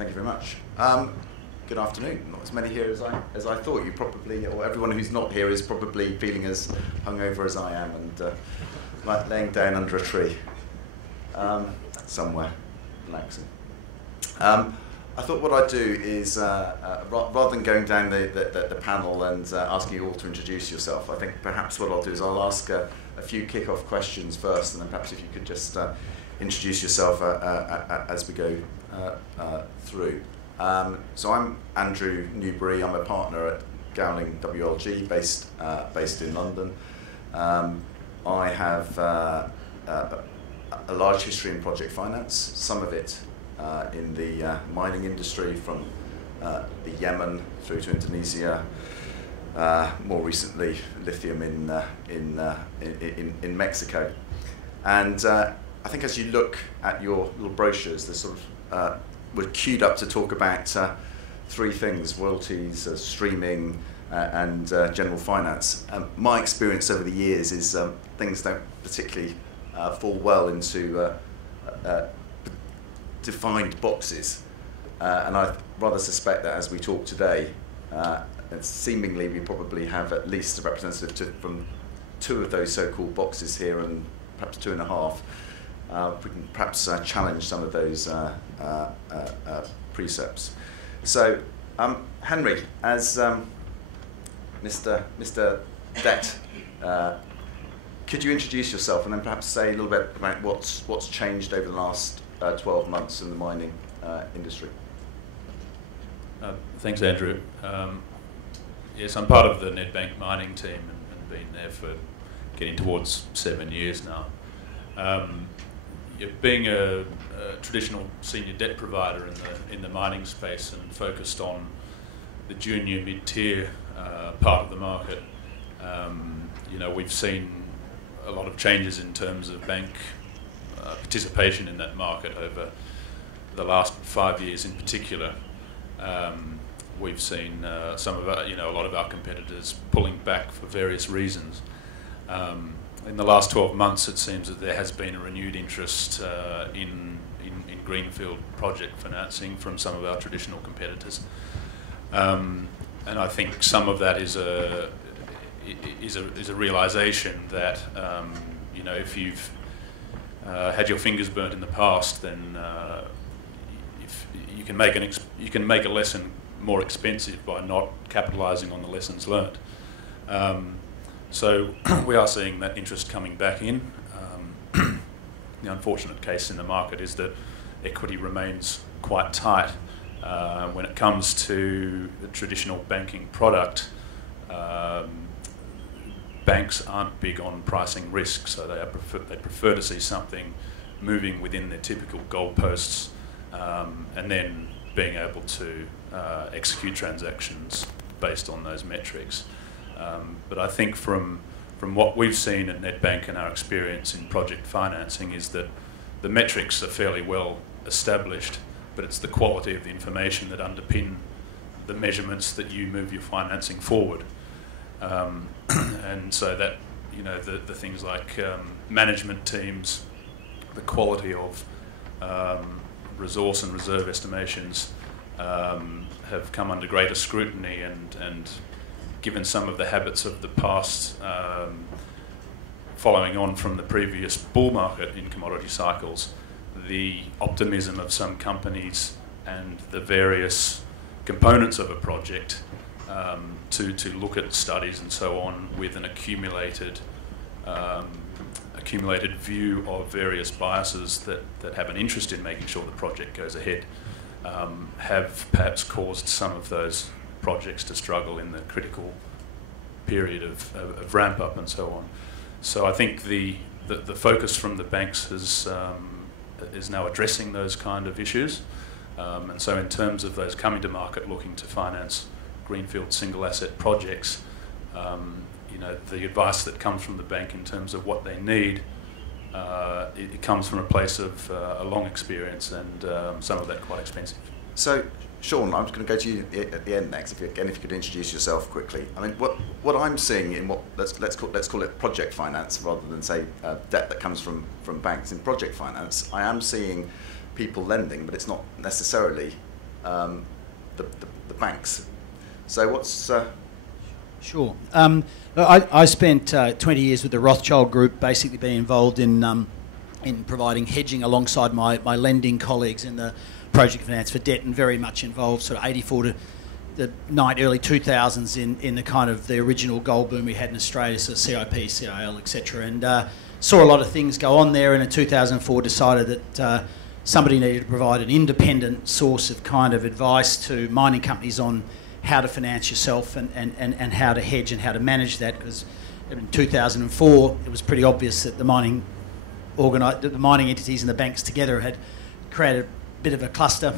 Thank you very much. Good afternoon. Not as many here as I thought. You probably, or everyone who's not here is probably feeling as hungover as I am and like laying down under a tree somewhere, relaxing. I thought what I'd do is, rather than going down the panel and asking you all to introduce yourself, I think perhaps what I'll do is I'll ask a few kick-off questions first, and then perhaps if you could just introduce yourself as we go through. So I'm Andrew Newbery. I'm a partner at Gowling WLG, based in London. I have a large history in project finance, some of it in the mining industry, from the Yemen through to Indonesia, more recently lithium in Mexico. And I think as you look at your little brochures, there's sort of we're queued up to talk about three things: royalties, streaming, and general finance. My experience over the years is things don't particularly fall well into defined boxes, and I rather suspect that as we talk today, and seemingly we probably have at least a representative from two of those so-called boxes here, and perhaps two and a half. We can perhaps challenge some of those precepts. So, Henry, as Mr. Debt, could you introduce yourself and then perhaps say a little bit about what's changed over the last 12 months in the mining industry? Thanks, Andrew. Yes, I'm part of the Nedbank mining team and been there for getting towards 7 years now. Being a traditional senior debt provider in the mining space and focused on the junior mid-tier part of the market, we've seen a lot of changes in terms of bank participation in that market over the last 5 years in particular. We've seen a lot of our competitors pulling back for various reasons. In the last 12 months, it seems that there has been a renewed interest in greenfield project financing from some of our traditional competitors, and I think some of that is a realization that if you've had your fingers burnt in the past, then if you can make a lesson more expensive by not capitalising on the lessons learnt. So we are seeing that interest coming back in. The unfortunate case in the market is that equity remains quite tight. When it comes to the traditional banking product, banks aren't big on pricing risk, so they prefer to see something moving within their typical goalposts, and then being able to execute transactions based on those metrics. But I think from what we've seen at Nedbank and our experience in project financing is that the metrics are fairly well established, but it's the quality of the information that underpin the measurements that you move your financing forward. And so that, the things like management teams, the quality of resource and reserve estimations have come under greater scrutiny, and given some of the habits of the past, following on from the previous bull market in commodity cycles, the optimism of some companies and the various components of a project to look at studies and so on with an accumulated view of various biases that have an interest in making sure the project goes ahead, have perhaps caused some of those projects to struggle in the critical period of ramp up and so on. So I think the focus from the banks is now addressing those kind of issues, and so in terms of those coming to market looking to finance greenfield single asset projects, the advice that comes from the bank in terms of what they need, it comes from a place of a long experience and some of that quite expensive. So, Sean, I'm just going to go to you at the end next. If you could introduce yourself quickly. I mean, what I'm seeing in what let's call it project finance rather than say debt that comes from banks. In project finance, I am seeing people lending, but it's not necessarily the banks. So what's... Sure. I spent 20 years with the Rothschild Group, basically being involved in providing hedging alongside my lending colleagues in the project finance for debt, and very much involved sort of 84 to the early 2000s in the kind of the original gold boom we had in Australia, so CIP, CIL, etc. And saw a lot of things go on there, and in 2004 decided that somebody needed to provide an independent source of kind of advice to mining companies on how to finance yourself and how to hedge and how to manage that, because in 2004 it was pretty obvious that the mining entities and the banks together had created a bit of a cluster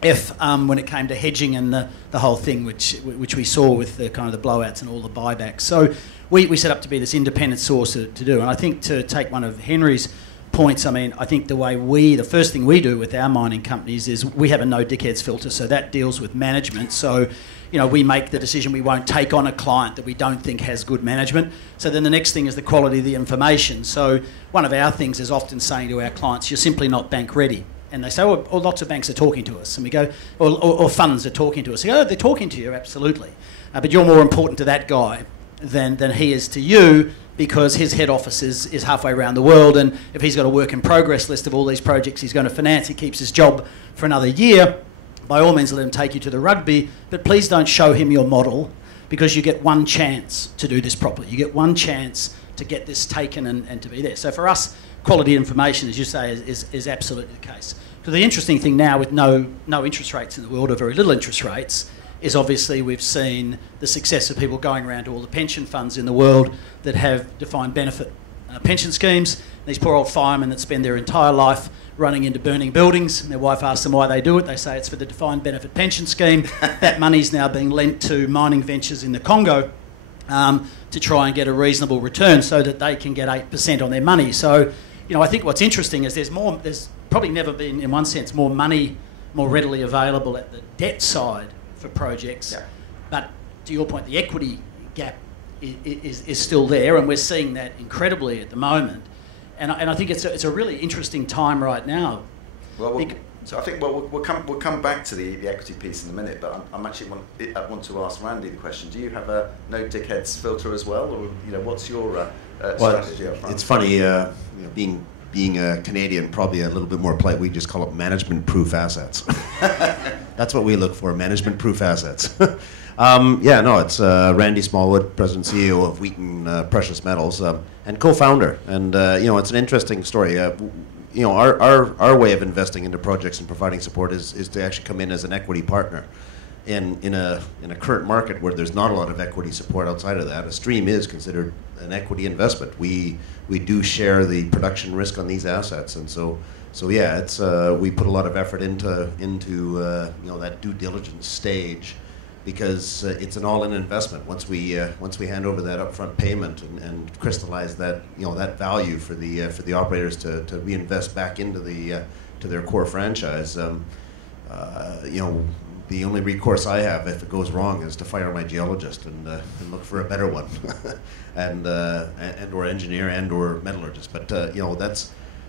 when it came to hedging and the whole thing, which we saw with the kind of the blowouts and all the buybacks. So we set up to be this independent source to do. And I think, to take one of Henry's points, I mean, I think the first thing we do with our mining companies is we have a no dickheads filter, so that deals with management. So, you know, we make the decision we won't take on a client that we don't think has good management. So then the next thing is the quality of the information. So one of our things is often saying to our clients, you're simply not bank ready. And they say, oh, lots of banks are talking to us. And we go, or funds are talking to us. We go, oh, they're talking to you, absolutely. But you're more important to that guy than he is to you, because his head office is halfway around the world, and if he's got a work in progress list of all these projects he's going to finance, he keeps his job for another year. By all means, let him take you to the rugby, but please don't show him your model, because you get one chance to do this properly. You get one chance to get this taken and to be there. So for us, quality information, as you say, is absolutely the case. So the interesting thing now, with no interest rates in the world, or very little interest rates, is obviously we've seen the success of people going around to all the pension funds in the world that have defined benefit pension schemes. These poor old firemen that spend their entire life running into burning buildings, and their wife asks them why they do it. They say it's for the defined benefit pension scheme. That money's now being lent to mining ventures in the Congo to try and get a reasonable return so that they can get 8% on their money. So, you know, I think what's interesting is there's probably never been, in one sense, more money more readily available at the debt side for projects, yeah. But to your point, the equity gap is still there, and we're seeing that incredibly at the moment. And I think it's a really interesting time right now. Well, so I think we'll come back to the equity piece in a minute, but I want to ask Randy the question. Do you have a no dickheads filter as well, or what's your strategy up front? It's funny, being a Canadian, probably a little bit more polite, we just call it management-proof assets. That's what we look for, management-proof assets. It's Randy Smallwood, President and CEO of Wheaton Precious Metals, and co-founder. And, it's an interesting story. Our way of investing into projects and providing support is to actually come in as an equity partner. In a current market where there's not a lot of equity support outside of that, a stream is considered an equity investment. We do share the production risk on these assets, and so it's we put a lot of effort into that due diligence stage, because it's an all-in investment. Once we hand over that upfront payment and crystallize that that value for the operators to reinvest back into to their core franchise, the only recourse I have if it goes wrong is to fire my geologist and look for a better one, and or engineer and or metallurgist. But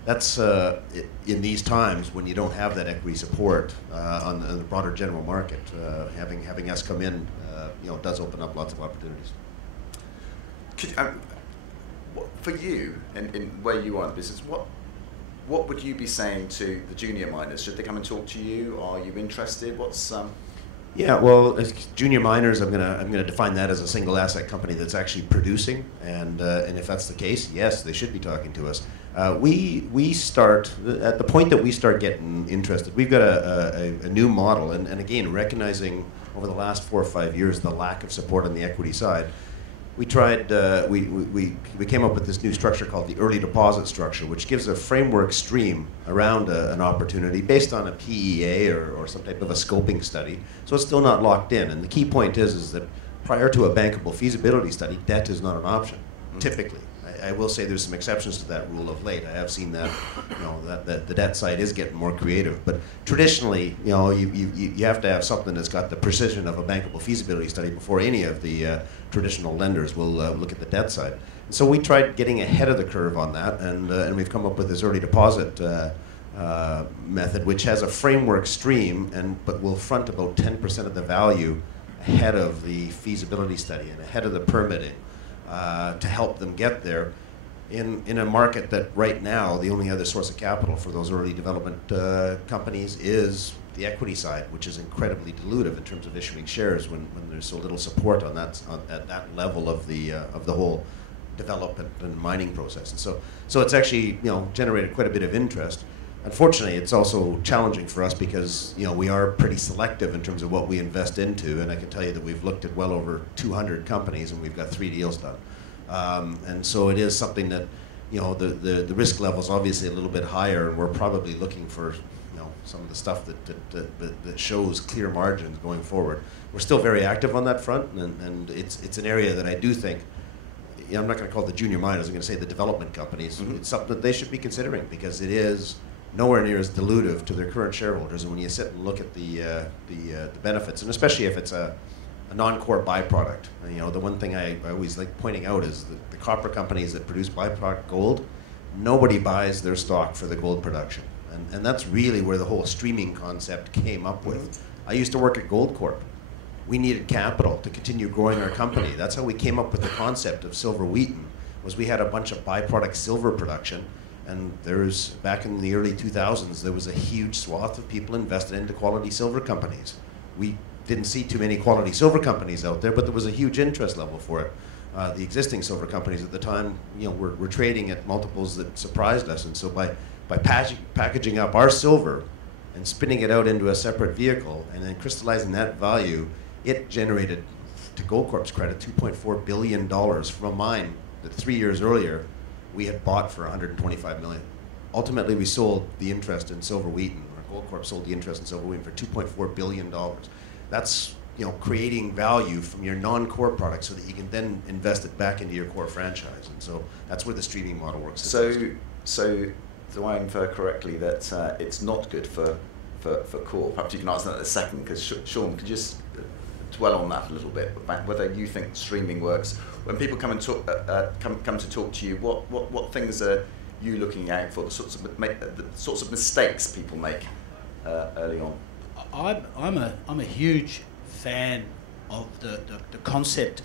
that's in these times when you don't have that equity support on the broader general market, having us come in, does open up lots of opportunities. For you, in where you are in the business, what would you be saying to the junior miners? Should they come and talk to you? Are you interested? Yeah, well, as junior miners, I'm gonna define that as a single asset company that's actually producing, and if that's the case, yes, they should be talking to us. We start at the point that we start getting interested. We've got a new model, and again, recognizing over the last 4 or 5 years the lack of support on the equity side. We tried. We came up with this new structure called the early deposit structure, which gives a framework stream around an opportunity based on a PEA or some type of a scoping study. So it's still not locked in. And the key point is that prior to a bankable feasibility study, debt is not an option. Typically, I will say there's some exceptions to that rule of late. I have seen that, that the debt side is getting more creative. But traditionally, you have to have something that's got the precision of a bankable feasibility study before any of the traditional lenders will look at the debt side. And so we tried getting ahead of the curve on that, and we've come up with this early deposit method, which has a framework stream, but will front about 10% of the value ahead of the feasibility study and ahead of the permitting to help them get there in a market that right now the only other source of capital for those early development companies is the equity side, which is incredibly dilutive in terms of issuing shares when there's so little support on that at that level of the whole development and mining process. And so it's actually generated quite a bit of interest. Unfortunately, it's also challenging for us because we are pretty selective in terms of what we invest into, and I can tell you that we've looked at well over 200 companies and we've got 3 deals done. And so it is something that the risk level is obviously a little bit higher, and we're probably looking for some of the stuff that shows clear margins going forward. We're still very active on that front, and it's an area that I do think, I'm not going to call it the junior miners, I'm going to say the development companies. Mm-hmm. It's something that they should be considering because it is nowhere near as dilutive to their current shareholders. And when you sit and look at the benefits, and especially if it's a non-core byproduct, the one thing I always like pointing out is that the copper companies that produce byproduct gold, nobody buys their stock for the gold production. And that's really where the whole streaming concept came up with. I used to work at Goldcorp. We needed capital to continue growing our company. That's how we came up with the concept of Silver Wheaton, was we had a bunch of byproduct silver production, and back in the early 2000s, there was a huge swath of people invested into quality silver companies. We didn't see too many quality silver companies out there, but there was a huge interest level for it. The existing silver companies at the time, were trading at multiples that surprised us, and so by packaging up our silver and spinning it out into a separate vehicle and then crystallizing that value, it generated, to Goldcorp's credit, $2.4 billion from a mine that 3 years earlier we had bought for $125 million. Ultimately, we sold the interest in Silver Wheaton, or Goldcorp sold the interest in Silver Wheaton for $2.4 billion. That's creating value from your non-core product so that you can then invest it back into your core franchise. And so that's where the streaming model works. So do I infer correctly that it's not good for core? Perhaps you can answer that in a second, because Sean, could you just dwell on that a little bit, about whether you think streaming works? When people come and talk, come to talk to you, what things are you looking out for? The sorts of mistakes people make early on. I'm a huge fan of the concept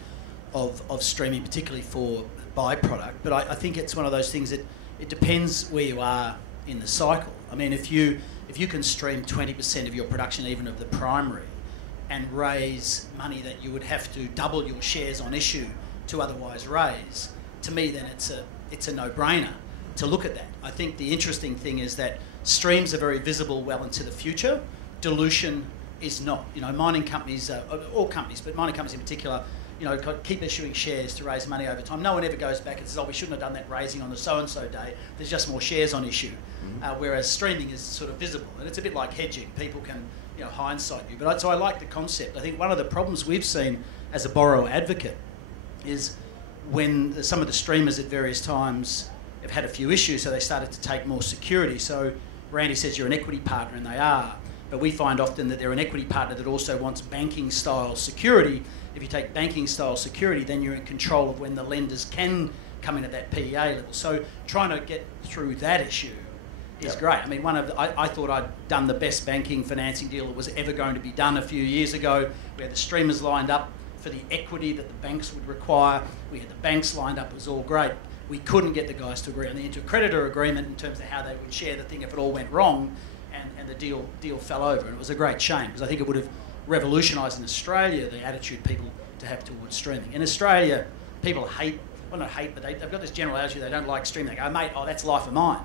of streaming, particularly for byproduct. But I think it's one of those things that it depends where you are in the cycle. I mean, if you can stream 20% of your production, even of the primary, and raise money that you would have to double your shares on issue to otherwise raise, to me then it's a no-brainer to look at that. I think the interesting thing is that streams are very visible well into the future. Dilution is not. Mining companies, all companies, but mining companies in particular, keep issuing shares to raise money over time. No one ever goes back and says, we shouldn't have done that raising on the so-and-so day. There's just more shares on issue. Mm-hmm. Whereas streaming is sort of visible. And it's a bit like hedging. People can, hindsight you. So I like the concept. I think one of the problems we've seen as a borrower advocate is when some of the streamers at various times have had a few issues, so they started to take more security. So Randy says you're an equity partner, and they are. But we find often that they're an equity partner that also wants banking-style security. If you take banking-style security, then you're in control of when the lenders can come in at that PEA level. So trying to get through that issue is great. I mean, I thought I'd done the best banking financing deal that was ever going to be done a few years ago. We had the streamers lined up for the equity that the banks would require. We had the banks lined up. It was all great. We couldn't get the guys to agree on the intercreditor agreement in terms of how they would share the thing if it all went wrong. And the deal fell over, and it was a great shame because I think it would have revolutionised in Australia the attitude people to have towards streaming. In Australia, people but they've got this general attitude they don't like streaming. They go, mate, that's life of mine.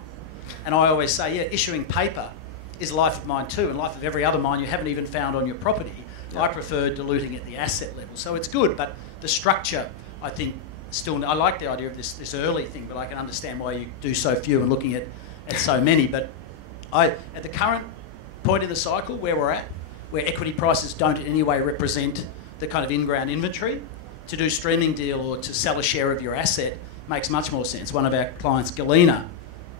And I always say, issuing paper is life of mine too, and life of every other mine you haven't even found on your property. I prefer diluting at the asset level. So it's good, but the structure, I think, still, I like the idea of this early thing, but I can understand why you do so few and looking at so many. But at the current point in the cycle where we're at, where equity prices don't in any way represent the kind of in-ground inventory, to do streaming deal or to sell a share of your asset makes much more sense. One of our clients, Galena,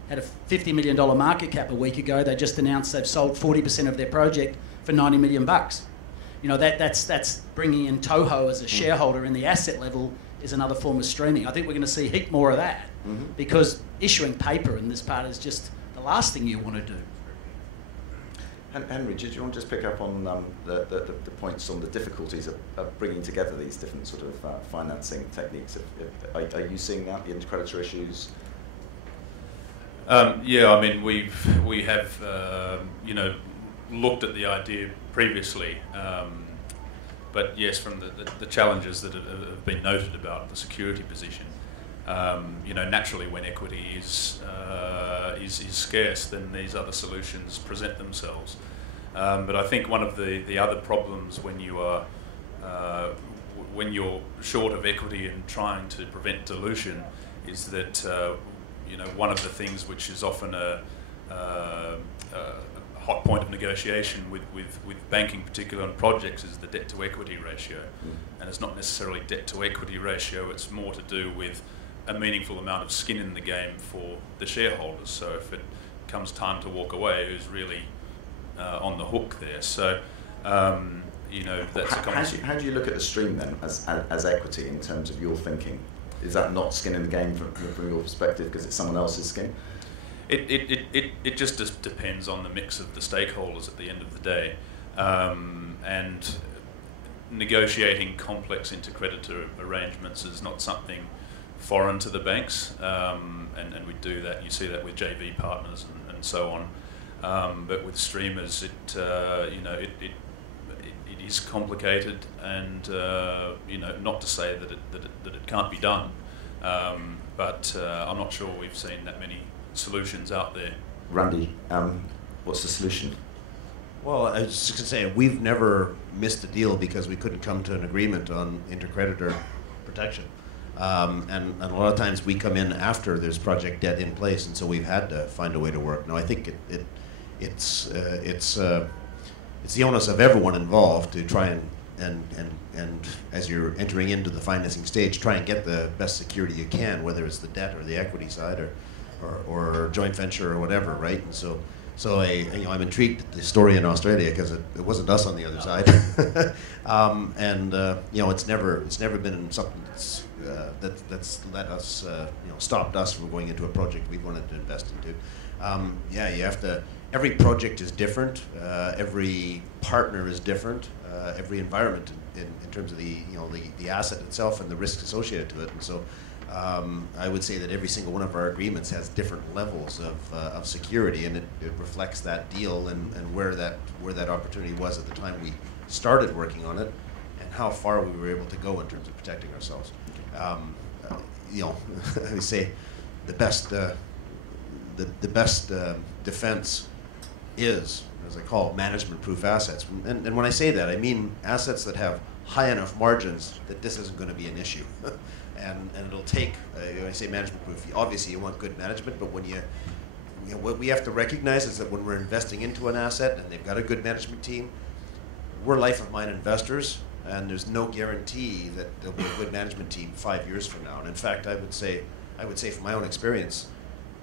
had a $50 million market cap a week ago. They just announced they've sold 40% of their project for $90 million. That's bringing in Toho as a shareholder in the asset level is another form of streaming. I think we're going to see a heap more of that because issuing paper in this part is just the last thing you want to do. Henry, did you want to just pick up on the points on the difficulties of bringing together these different sort of financing techniques? Are you seeing that, the intercreditor issues? Yeah, I mean, we have looked at the idea previously, but yes, from the challenges that have been noted about the security position, naturally when equity is scarce, then these other solutions present themselves. But I think one of the other problems when you're short of equity and trying to prevent dilution is that one of the things which is often a hot point of negotiation with banking, particularly on projects, is the debt to equity ratio. And it's not necessarily debt to equity ratio, it's more to do with a meaningful amount of skin in the game for the shareholders. So if it comes time to walk away, who's really on the hook there? So that's a conversation. How do you look at the stream then as equity in terms of your thinking? Is that not skin in the game from your perspective because it's someone else's skin? It just depends on the mix of the stakeholders at the end of the day, and negotiating complex intercreditor arrangements is not something foreign to the banks, and we do that. You see that with JV partners and so on, but with streamers, it is complicated, and not to say that it can't be done, but I'm not sure we've seen that many solutions out there. Randy, what's the solution? Well, I was just going to say, we've never missed a deal because we couldn't come to an agreement on intercreditor protection. And a lot of times we come in after there's project debt in place, and so we've had to find a way to work. Now, I think it's the onus of everyone involved to try and as you're entering into the financing stage, try and get the best security you can, whether it's the debt or the equity side or joint venture or whatever, right? And so I'm intrigued at the story in Australia because it wasn't us on the other side, it's never been something that's let us stopped us from going into a project we wanted to invest into. You have to. Every project is different. Every partner is different. Every environment in terms of the asset itself and the risks associated to it, and so. I would say that every single one of our agreements has different levels of security, and it reflects that deal and where that opportunity was at the time we started working on it, and how far we were able to go in terms of protecting ourselves. I would say the best defense is, as I call it, management-proof assets. And when I say that, I mean assets that have high enough margins that this isn't going to be an issue. And it'll take, when I say management proof, obviously you want good management, but when what we have to recognize is that when we're investing into an asset and they've got a good management team, we're life of mine investors, and there's no guarantee that there'll be a good management team 5 years from now. And in fact, I would say from my own experience,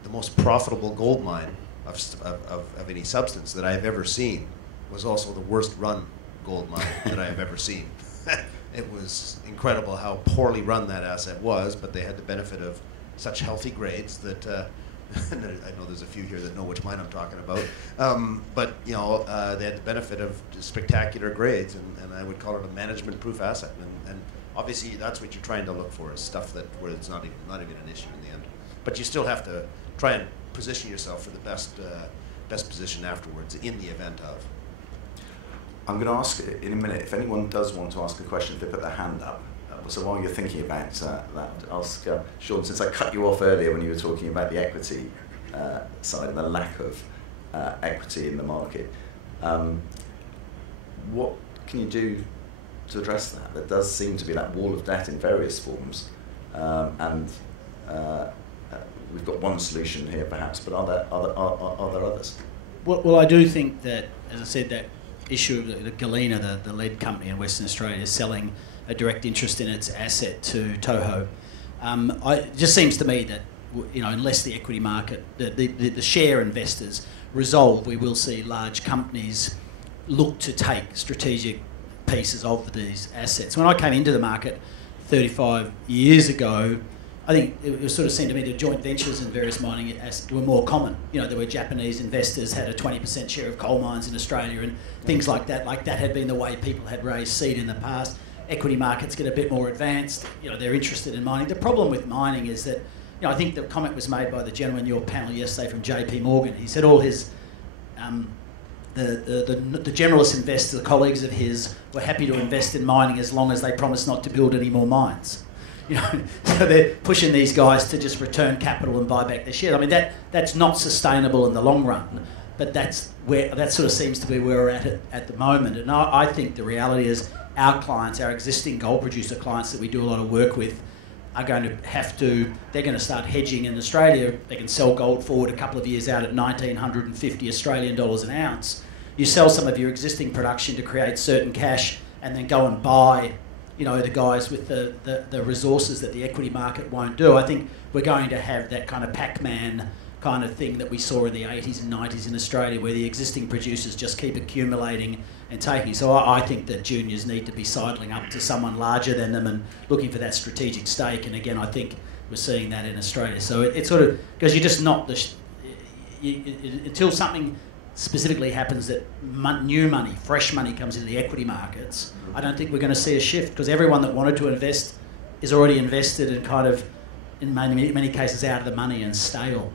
the most profitable gold mine of any substance that I've ever seen was also the worst run gold mine that I have ever seen. It was incredible how poorly run that asset was, but they had the benefit of such healthy grades that I know there's a few here that know which mine I'm talking about. But they had the benefit of spectacular grades, and I would call it a management-proof asset. And obviously, that's what you're trying to look for, is stuff where it's not even an issue in the end. But you still have to try and position yourself for the best position afterwards in the event of. I'm going to ask in a minute if anyone does want to ask a question, if they put their hand up. So while you're thinking about that, ask Sean, since I cut you off earlier when you were talking about the equity side and the lack of equity in the market, what can you do to address that? There does seem to be that wall of debt in various forms, and we've got one solution here perhaps, but are there others? Well, I do think that, as I said, that issue of the Galena, the lead company in Western Australia, selling a direct interest in its asset to Toho. It just seems to me that unless the equity market, the share investors resolve, we will see large companies look to take strategic pieces of these assets. When I came into the market 35 years ago, I think it sort of seemed to me that joint ventures in various mining were more common. You know, there were Japanese investors had a 20% share of coal mines in Australia and things like that. Like that had been the way people had raised seed in the past. Equity markets get a bit more advanced. You know, they're interested in mining. The problem with mining is that, you know, I think the comment was made by the gentleman in your panel yesterday from JP Morgan. He said all his the generalist investors, the colleagues of his, were happy to invest in mining as long as they promised not to build any more mines. You know, so they're pushing these guys to just return capital and buy back their shares. I mean, that's not sustainable in the long run, but that sort of seems to be where we're at the moment. And I think the reality is our clients, our existing gold producer clients that we do a lot of work with, are going to they're going to start hedging in Australia. They can sell gold forward a couple of years out at 1,950 Australian dollars an ounce. You sell some of your existing production to create certain cash and then go and buy, you know, the guys with the resources that the equity market won't do. I think we're going to have that kind of Pac-Man kind of thing that we saw in the 80s and 90s in Australia, where the existing producers just keep accumulating and taking. So I think that juniors need to be sidling up to someone larger than them and looking for that strategic stake. And again, I think we're seeing that in Australia. So it's sort of, because you're just not until something specifically happens that new money, fresh money comes into the equity markets, I don't think we're going to see a shift, because everyone that wanted to invest is already invested and kind of, in many cases, out of the money and stale.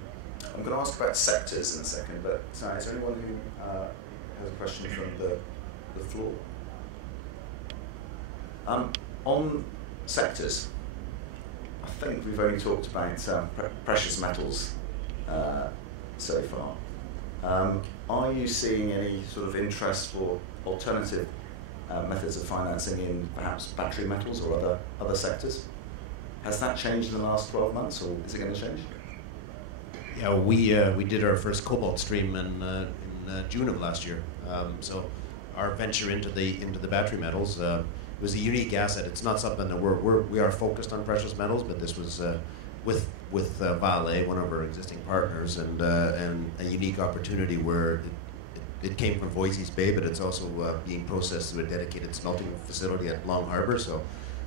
I'm going to ask about sectors in a second, but is there anyone who has a question from the floor? On sectors, I think we've only talked about precious metals so far. Are you seeing any sort of interest for alternative methods of financing in perhaps battery metals or other sectors? Has that changed in the last 12 months, or is it going to change? Yeah, we did our first cobalt stream in June of last year. So our venture into the battery metals was a unique asset. It's not something that we are focused on precious metals, but this was with Vale, one of our existing partners, and a unique opportunity where it came from Voisey's Bay, but it's also being processed through a dedicated smelting facility at Long Harbour.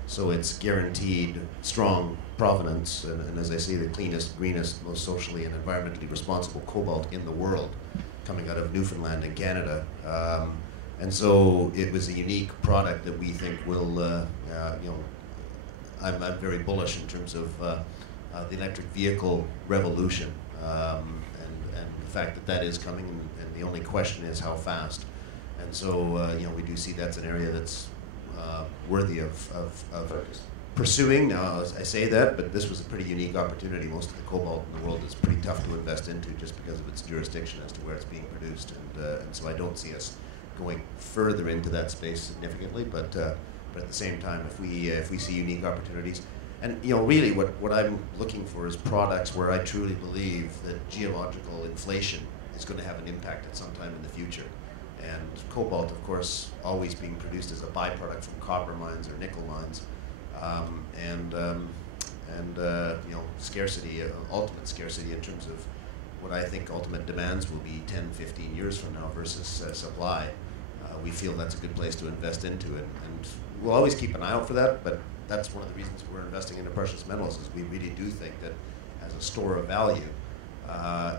So it's guaranteed strong provenance, and as I say, the cleanest, greenest, most socially and environmentally responsible cobalt in the world, coming out of Newfoundland and Canada. And so it was a unique product that we think will, I'm very bullish in terms of the electric vehicle revolution, and the fact that is coming, and the only question is how fast. And so we do see that's an area that's worthy of pursuing. Now, I say that, but this was a pretty unique opportunity. Most of the cobalt in the world is pretty tough to invest into just because of its jurisdiction as to where it's being produced, and so I don't see us going further into that space significantly. But at the same time, if we see unique opportunities, and really what I'm looking for is products where I truly believe that geological inflation is going to have an impact at some time in the future. And cobalt, of course, always being produced as a byproduct from copper mines or nickel mines, scarcity, ultimate scarcity in terms of what I think ultimate demands will be 10, 15 years from now versus supply. We feel that's a good place to invest into it, and we'll always keep an eye out for that. But that's one of the reasons we're investing into precious metals, is we really do think that as a store of value,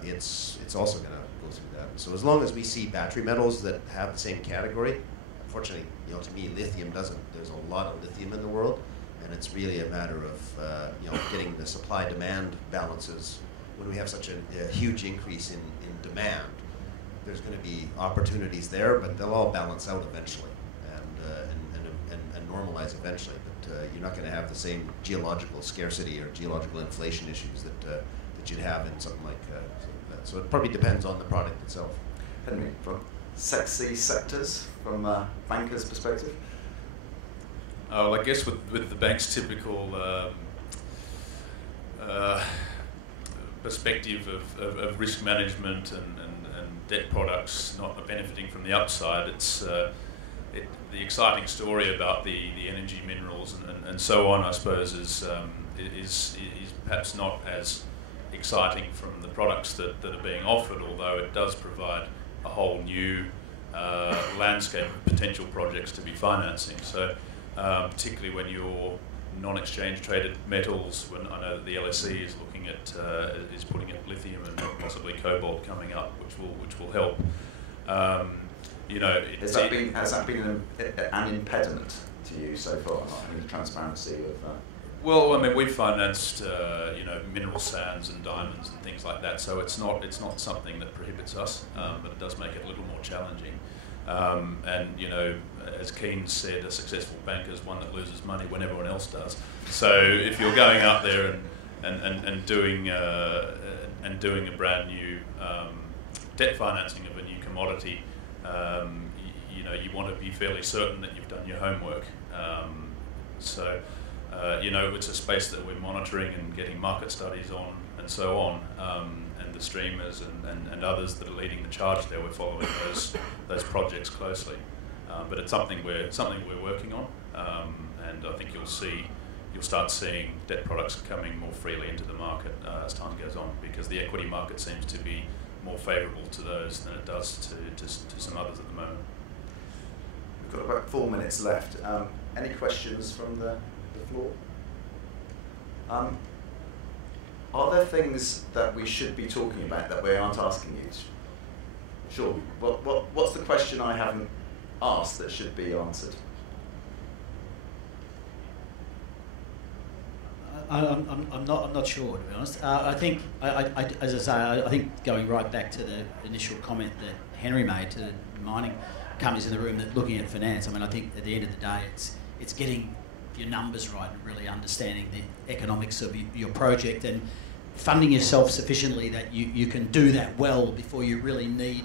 it's also going to go through that. So as long as we see battery metals that have the same category, unfortunately, to me, lithium doesn't. There's a lot of lithium in the world, and it's really a matter of getting the supply-demand balances. When we have such a huge increase in demand, there's going to be opportunities there, but they'll all balance out eventually and normalize eventually. But you're not going to have the same geological scarcity or geological inflation issues that you'd have in something like that. So it probably depends on the product itself. Henry, from sexy sectors, from a banker's perspective? Well, I guess with the bank's typical perspective of risk management and debt products not benefiting from the upside, it's the exciting story about the energy minerals and so on, I suppose, is perhaps not as exciting from the products that are being offered, although it does provide a whole new landscape of potential projects to be financing. So particularly when you're non-exchange traded metals. When I know that the LSE is looking at is putting at lithium and possibly cobalt coming up, which will help. Has that been an impediment to you so far? Not having the transparency of. Well, I mean, we've financed mineral sands and diamonds and things like that, so it's not something that prohibits us, but it does make it a little more challenging. As Keynes said, a successful banker is one that loses money when everyone else does. So if you're going out there and doing a brand new debt financing of a new commodity, you want to be fairly certain that you've done your homework. It's a space that we're monitoring and getting market studies on and so on. And the streamers and others that are leading the charge there, we're following those projects closely. But it's something we're working on, and I think you'll start seeing debt products coming more freely into the market as time goes on, because the equity market seems to be more favourable to those than it does to some others at the moment. We've got about 4 minutes left. Any questions from the floor? Are there things that we should be talking about that we aren't asking you? Sure. What's the question I haven't asked that should be answered? I'm not sure, to be honest. I think, as I say, I think going right back to the initial comment that Henry made to the mining companies in the room that looking at finance. I mean, I think at the end of the day, it's getting your numbers right and really understanding the economics of your project and funding yourself sufficiently that you can do that well before you really need.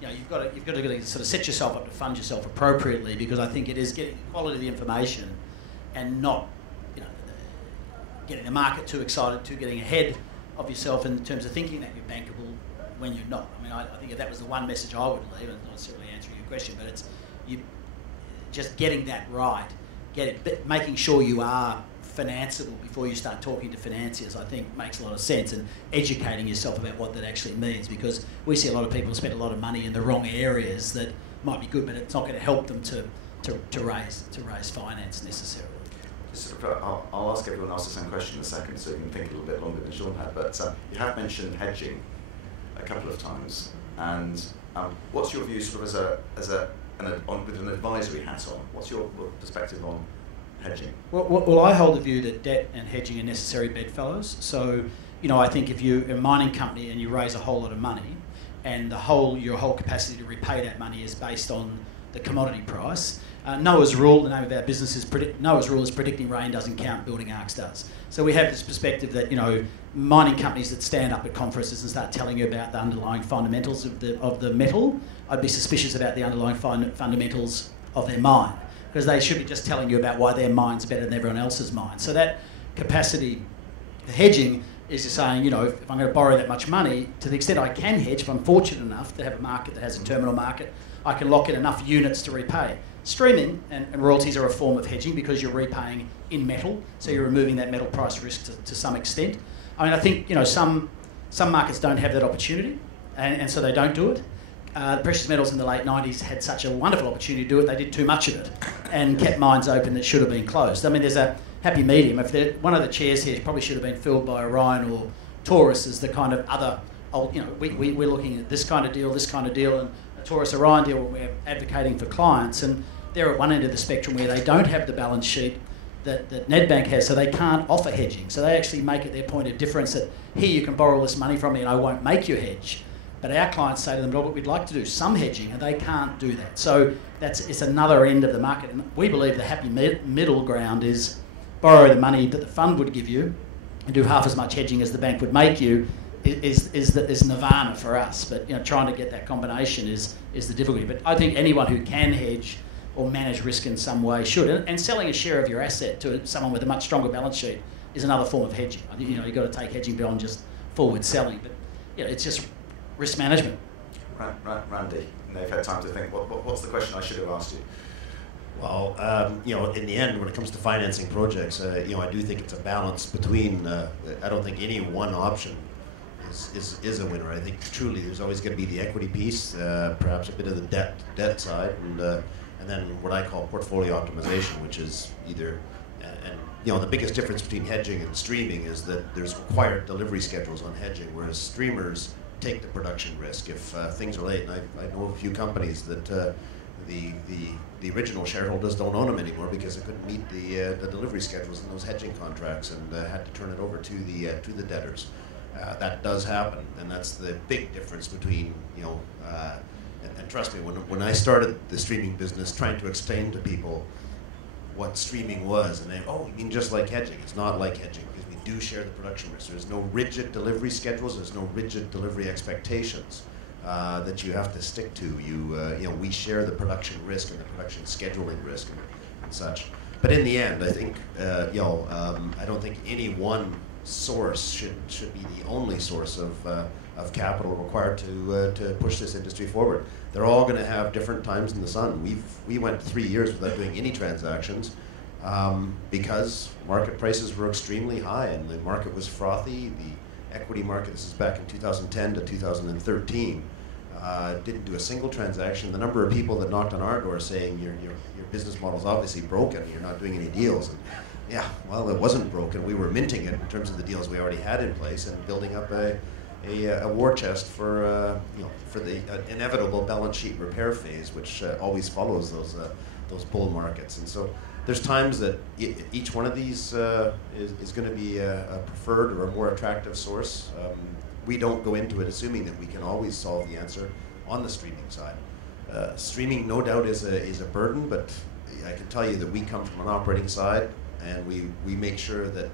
You've got to sort of set yourself up to fund yourself appropriately, because I think it is getting the quality of the information and not getting the market too excited, getting ahead of yourself in terms of thinking that you're bankable when you're not. I mean, I think if that was the one message I would leave, and not necessarily answering your question, but it's you just getting that right, making sure you are financeable before you start talking to financiers, I think makes a lot of sense, and educating yourself about what that actually means, because we see a lot of people spend a lot of money in the wrong areas that might be good, but it's not going to help them to raise finance necessarily. I'll ask everyone else the same question in a second, so you can think a little bit longer than Sean had. But you have mentioned hedging a couple of times, and what's your view, sort of with an advisory hat on? What's your perspective on hedging? Well, I hold the view that debt and hedging are necessary bedfellows. So, I think if you're a mining company and you raise a whole lot of money, and your whole capacity to repay that money is based on the commodity price. Noah's Rule, the name of our business is Noah's Rule is predicting rain doesn't count, building arcs does. So we have this perspective that mining companies that stand up at conferences and start telling you about the underlying fundamentals of the metal, I'd be suspicious about the underlying fundamentals of their mine, because they should be just telling you about why their mine's better than everyone else's mine. So that capacity, the hedging, is just saying, if I'm going to borrow that much money, to the extent I can hedge, if I'm fortunate enough to have a market that has a terminal market, I can lock in enough units to repay. Streaming and royalties are a form of hedging because you're repaying in metal, so you're removing that metal price risk to some extent. I mean, I think some markets don't have that opportunity, and so they don't do it. Precious metals in the late 90s had such a wonderful opportunity to do it. They did too much of it and kept mines open that should have been closed. I mean, there's a happy medium. If one of the chairs here probably should have been filled by Orion or Taurus as the kind of other old. We're looking at this kind of deal, and a Taurus Orion deal where we're advocating for clients, and they're at one end of the spectrum where they don't have the balance sheet that Nedbank has, so they can't offer hedging. So they actually make it their point of difference that here you can borrow this money from me and I won't make you hedge. But our clients say to them, Robert, we'd like to do some hedging, and they can't do that. So it's another end of the market. And we believe the happy middle ground is borrow the money that the fund would give you and do half as much hedging as the bank would make you is nirvana for us. But trying to get that combination is the difficulty. But I think anyone who can hedge or manage risk in some way should. And selling a share of your asset to someone with a much stronger balance sheet is another form of hedging. I think you've got to take hedging beyond just forward selling. But it's just risk management. Randy, they've had time to think. What's the question I should have asked you? Well, in the end, when it comes to financing projects, I do think it's a balance between. I don't think any one option is a winner. I think truly there's always going to be the equity piece, perhaps a bit of the debt side, and then what I call portfolio optimization, which is either And you know, the biggest difference between hedging and streaming is that there's required delivery schedules on hedging, whereas streamers take the production risk. If things are late, and I know of a few companies that the original shareholders don't own them anymore because they couldn't meet the delivery schedules in those hedging contracts and had to turn it over to the debtors. That does happen, and that's the big difference between, you know, and trust me, when I started the streaming business, trying to explain to people what streaming was, and they, oh, you mean just like hedging? It's not like hedging, because we do share the production risk. There's no rigid delivery schedules. There's no rigid delivery expectations that you have to stick to. You know, we share the production risk and the production scheduling risk and such. But in the end, I think, you know, I don't think any one source should be the only source of capital required to push this industry forward. They're all going to have different times in the sun. We went 3 years without doing any transactions because market prices were extremely high and the market was frothy. The equity market, this is back in 2010 to 2013, didn't do a single transaction. The number of people that knocked on our door saying your business model is obviously broken, you're not doing any deals. And yeah, well, it wasn't broken. We were minting it in terms of the deals we already had in place and building up a war chest for you know, for the inevitable balance sheet repair phase, which always follows those bull markets. And so there's times that each one of these is going to be a preferred or a more attractive source. We don't go into it assuming that we can always solve the answer on the streaming side. Streaming, no doubt, is a burden, but I can tell you that we come from an operating side, and we make sure that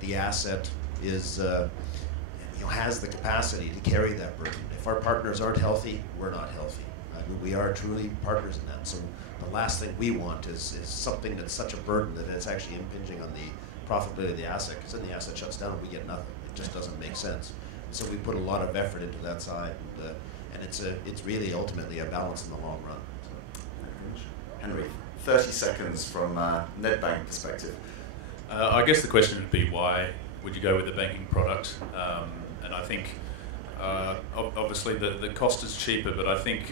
the asset is you know, has the capacity to carry that burden. If our partners aren't healthy, we're not healthy. I mean, we are truly partners in that. So the last thing we want is something that's such a burden that it's actually impinging on the profitability of the asset, because then the asset shuts down and we get nothing. It just doesn't make sense. So we put a lot of effort into that side, and it's really ultimately a balance in the long run. So. Henry, 30 seconds from Nedbank perspective. I guess the question would be, why would you go with a banking product? And I think obviously the cost is cheaper, but I think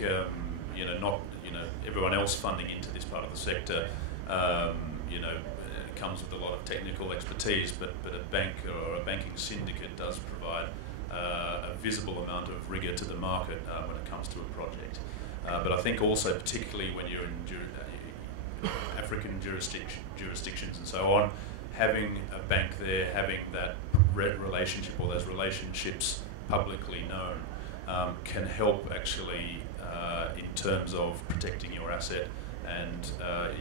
you know, not, you know, everyone else funding into this part of the sector you know, comes with a lot of technical expertise, but a bank or a banking syndicate does provide a visible amount of rigor to the market when it comes to a project. But I think also, particularly when you're in African jurisdictions and so on, having a bank there, having that relationship or those relationships publicly known can help actually in terms of protecting your asset, and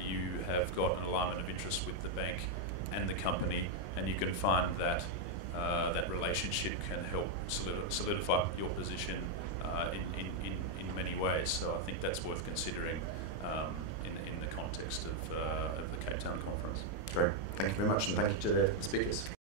you have got an alignment of interest with the bank and the company, and you can find that that relationship can help solidify your position in many ways. So I think that's worth considering in the context of the Cape Town conference. Great. Thank you very much, and thank you to the speakers.